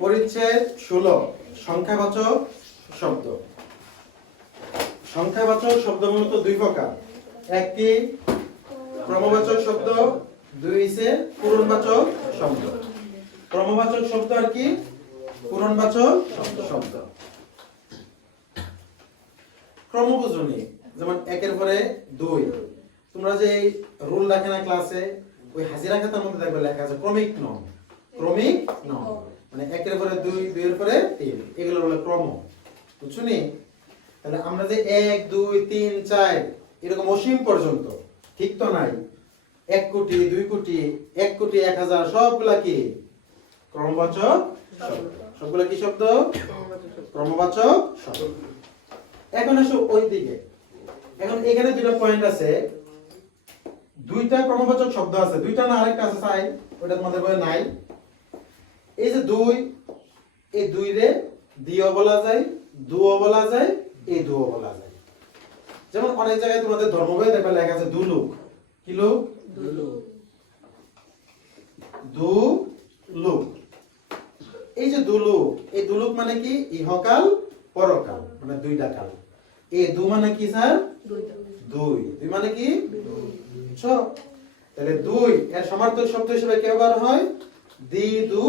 পরিচ্ছেদ 16 সংখ্যাবাচক শব্দ। সংখ্যাবাচক শব্দ মূলত দুই প্রকার, একটি ক্রমবাচক শব্দ, দুই হইছে পূরণবাচক শব্দ। ক্রমবাচক শব্দ আর কি পূরণবাচক শব্দ। ক্রম বুঝুনি, যেমন একের পরে দুই। তোমরা যে রুল রাখে না ক্লাসে, ওই হাজিরা খাতার মধ্যে দেখবে লেখা আছে ক্রমিক নং। ক্রমিক নং মানে একের পরে দুই, দুইয়ের পরে তিন, এগুলো হলো ক্রম। বুঝছনি? তাহলে আমরা যে 1 2 3 4 এরকম অসীম পর্যন্ত, ঠিক তো নাই? 1 কোটি 2 কোটি 1 কোটি 1000 সবগুলা কি ক্রমবাচক শব্দ। সবগুলা কি শব্দ? ক্রমবাচক শব্দ। এখন আসো ওই দিকে। এখন এখানে দুটো পয়েন্ট আছে, দুইটা ক্রমবাচক শব্দ আছে, দুইটা না আরেকটা আছে সাই, ওটা তোমাদের বইয়ে নাই। এই যে দুই, এই দুই রে দিও বলা যায়, দুও বলা যায়, এই দুও বলা যায়। যেমন অনেক জায়গায় তোমাদের ধর্ম বইয়ে দেখবে লেখা আছে দুলুক। কি লুক? দুলুক। এই যে দুলুক, এই দুলুক মানে কি ইহকাল পরকাল, মানে দুইটা কাল। এই দু মানে কি স্যার? দুই। দুই মানে কি? বুঝছো? তাহলে দুই এর সমার্থক শব্দ হিসেবে কি ব্যবহার হয়? দি দু।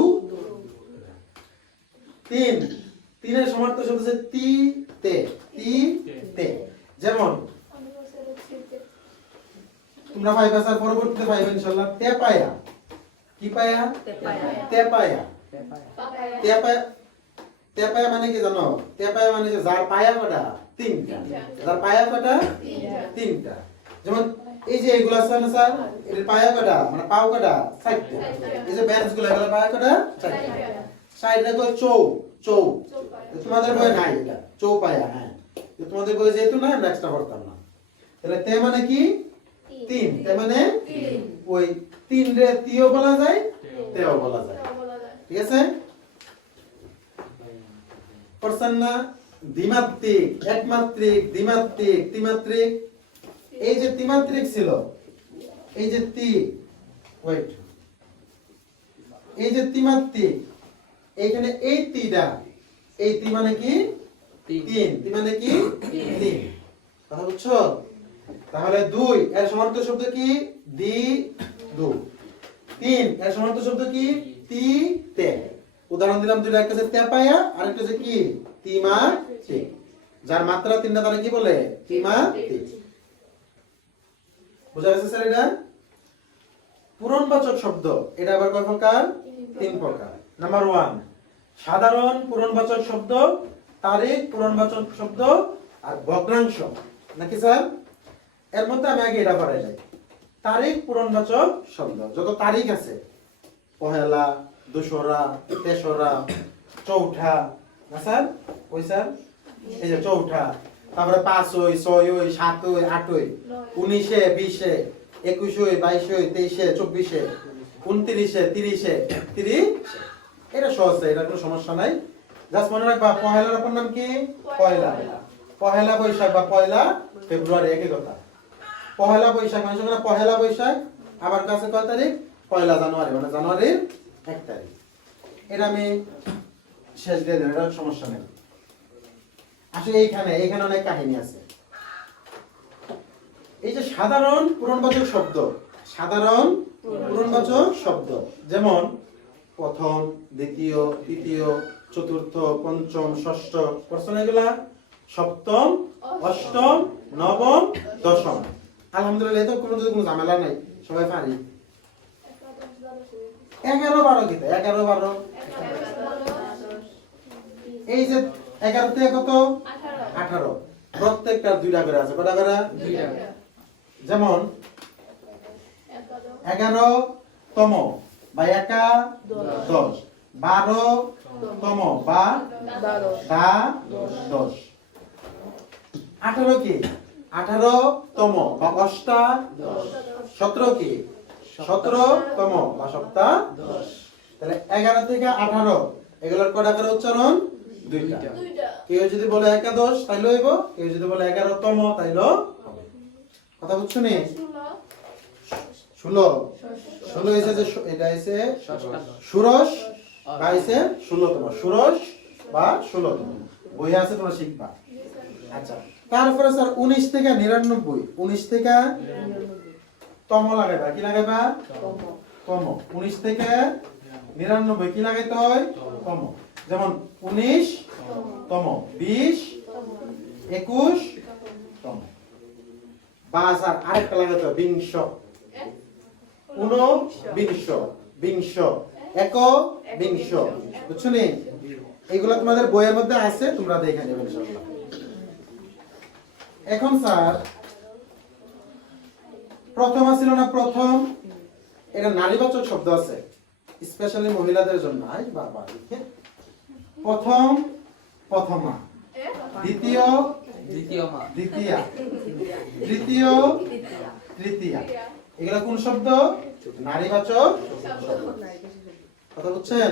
তিন, তিনের সমার্থক শব্দ হচ্ছে তি তে। তি তে। যেমন তোমরা পাইবা স্যার পরবর্তীতে পাইবা ইনশাআল্লাহ তেপায়া। কি পায়া? তেপায়া। তেপায়া। তেপায়া মানে কি জানো? তেপায়া মানে যে যার পায়া কটা? তিনটা। যার পায়া কটা? তিনটা। যেমন এই যে এগুলা আছে না স্যার, এর পায়া কটা মানে পাও কটা? চারটা। এই যে বেঞ্চ গুলো এগুলা পায়া কটা? চারটা। সাইডে তো চৌ। চৌ তোমাদের বই নাই, এটা চৌ পায়া। হ্যাঁ, তোমাদের বই যেহেতু না নেক্সটটা করতাম না। তাহলে তে মানে কি? তিন। তে মানে ওই তিন রে তিও বলা যায়, তেও বলা যায়। ঠিক আছে? পারছেন না? দ্বিমাত্রিক, একমাত্রিক, দ্বিমাত্রিক, ত্রিমাত্রিক। এই যে ত্রিমাত্রিক ছিল, এই যে তি, ওয়েট, এই যে ত্রিমাত্রিক, এইখানে এই তিটা, এই তি মানে কি? তিন। তি মানে কি? তিন। কথা বুঝছো? তাহলে দুই এর সমার্থক শব্দ কি? দি দু। তিন এর সমার্থক শব্দ কি? তি তে। উদাহরণ দিলাম দুইটা, একটা হচ্ছে তেপায়া আর একটা হচ্ছে কি? তিমাত্রিক। যার মাত্রা তিনটা তারা কি বলে? তিমাত্রিক। বুঝা গেছে স্যার? এটা পূরণবাচক শব্দ। এটা আবার কয় প্রকার? তিন প্রকার। নাম্বার 1 সাধারণ পূরণবাচক শব্দ, তারিখ পূরণবাচক শব্দ, আর ভগ্নাংশ। নাকি স্যার? এর মধ্যে আমি আগে এটা পড়াই যাই। তারিখ পূরণবাচক শব্দ, যত তারিখ আছে, পহেলা, দোসরা, তেসরা, চৌঠা, না স্যার? ওই স্যার এই যে চৌঠা, তারপরে 5 6 7 8 19 20 21 22 23 24 29 30 30। এটা সহজ, এটা কোনো সমস্যা নাই। জাস্ট মনে রাখবা পহেলার অপর নাম কি? পয়লা। পহেলা বৈশাখ বা পয়লা ফেব্রুয়ারি, একই কথা। পহেলা বৈশাখ মানে যখন পহেলা বৈশাখ, আবার কাছে কয় তারিখ? পয়লা জানুয়ারি, মানে জানুয়ারির 1 তারিখ। এটা আমি শেষ দিয়ে দেব, এটা সমস্যা নেই। আসলে এইখানে অনেক কাহিনী আছে। এই যে সাধারণ পূরণবাচক শব্দ, সাধারণ পূরণবাচক শব্দ, যেমন প্রথম, দ্বিতীয়, তৃতীয়, চতুর্থ, পঞ্চম, ষষ্ঠ, প্রশ্ন এগুলা সপ্তম, অষ্টম, নবম, দশম। আলহামদুলিল্লাহ, এত কোনো ঝামেলা নাই, সবাই পারি। 11 12 কি? 11 12। এই যে 11 থেকে কত? 18। প্রত্যেকটা দুইটা করে আছে। কটা করে? দুইটা। যেমন 11তম বা একাদশ, 12তম বা দ্বাদশ। 18 কি? 18তম বা অষ্টাদশ। 17 কি? 17তম বা সপ্তাদশ। তাহলে 11 থেকে 18 এগুলোর কটা করে উচ্চারণ? দুইটা। কেউ যদি বলে একাদশ তাইলে হইব, কেউ যদি বলে 11তম তাইলে হবে। কথা বুঝছো নি? 16 হইছে যে এটা হইছে ষোড়শ বা হচ্ছে 16তম, ষোড়শ বা 16তম বইয়ে আছে, তোমরা শিখবা। আচ্ছা, তারপরে স্যার 19 থেকে 99, 19 থেকে তম লাগাইবা, কি লাগাইবা? তম। 19 থেকে 99 কি লাগাইতে হয়? তম। যেমন 19 তম, 20 21 তম। বা স্যার আরেকটা লাগাইতে হয় বিংশ, ঊনবিংশ, বিংশ, একবিংশ, বুঝছো নি? এইগুলো তোমাদের বইয়ের মধ্যে আছে, তোমরা দেখে নেবে ইনশাআল্লাহ। এখন স্যার প্রথম ছিল না, প্রথম এটা নারীবাচক শব্দ আছে, স্পেশালি মহিলাদের জন্য। আই বাবা, প্রথম প্রথমা, দ্বিতীয় দ্বিতীয়া, তৃতীয় তৃতীয়া। এগুলা কোন শব্দ? নারীবাচক শব্দ। কথা বুঝছেন?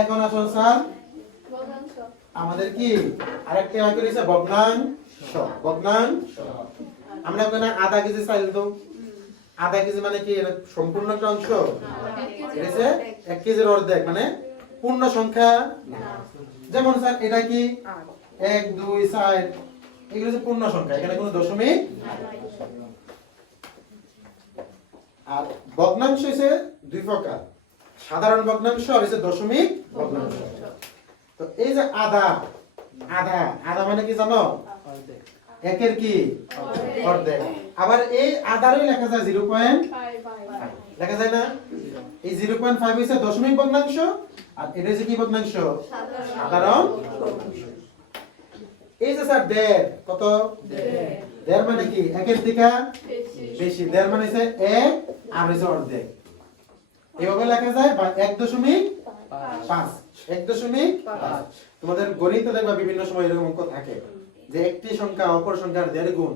এখন আসুন স্যার, আমাদের কি আরেকটা বাক্য রয়েছে ভগ্নাংশ। ভগ্নাংশ আমরা ওখানে আধা কেজি চাইল তো, আধা কেজি মানে কি এটা সম্পূর্ণ একটা অংশ? এটা হচ্ছে 1 কেজির অর্ধেক, মানে পূর্ণ সংখ্যা না। যেমন স্যার এটা কি 1 2 4, এগুলো হচ্ছে পূর্ণ সংখ্যা, এখানে কোনো দশমিক নাই। আর ভগ্নাংশ হচ্ছে দুই প্রকার, সাধারণ ভগ্নাংশ আর হচ্ছে দশমিক ভগ্নাংশ। তো এই যে আধা, আধা আধা মানে কি জানো? একের কি অর্ধেক। আবার এই আধারই লেখা যায় 0.5, লেখা যায় না? এই 0.5 হচ্ছে দশমিক ভগ্নাংশ, আর এটা হচ্ছে কি ভগ্নাংশ? সাধারণ ভগ্নাংশ। এই যে স্যার দেড়, কত? দেড় মানে কি একের থেকে বেশি, দেড় মানে হচ্ছে 1 আর হচ্ছে অর্ধেক। এভাবে লেখা যায় 1.5, 1.5। তোমাদের গণিতে দেখবা বিভিন্ন সময় এরকম অঙ্ক থাকে যে একটি সংখ্যা অপর সংখ্যার দেড় গুণ,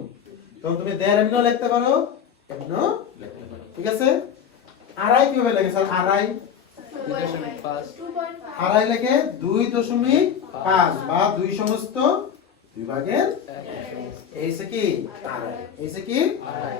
তখন তুমি দেড় এমনও লিখতে পারো, এমনও লিখতে পারো। ঠিক আছে? আড়াই কিভাবে লেখে স্যার? আড়াই, আড়াই লেখে 2.5 বা 2 সমস্ত 2 ভাগের 1। এই হচ্ছে কি আড়াই, এই হচ্ছে কি আড়াই।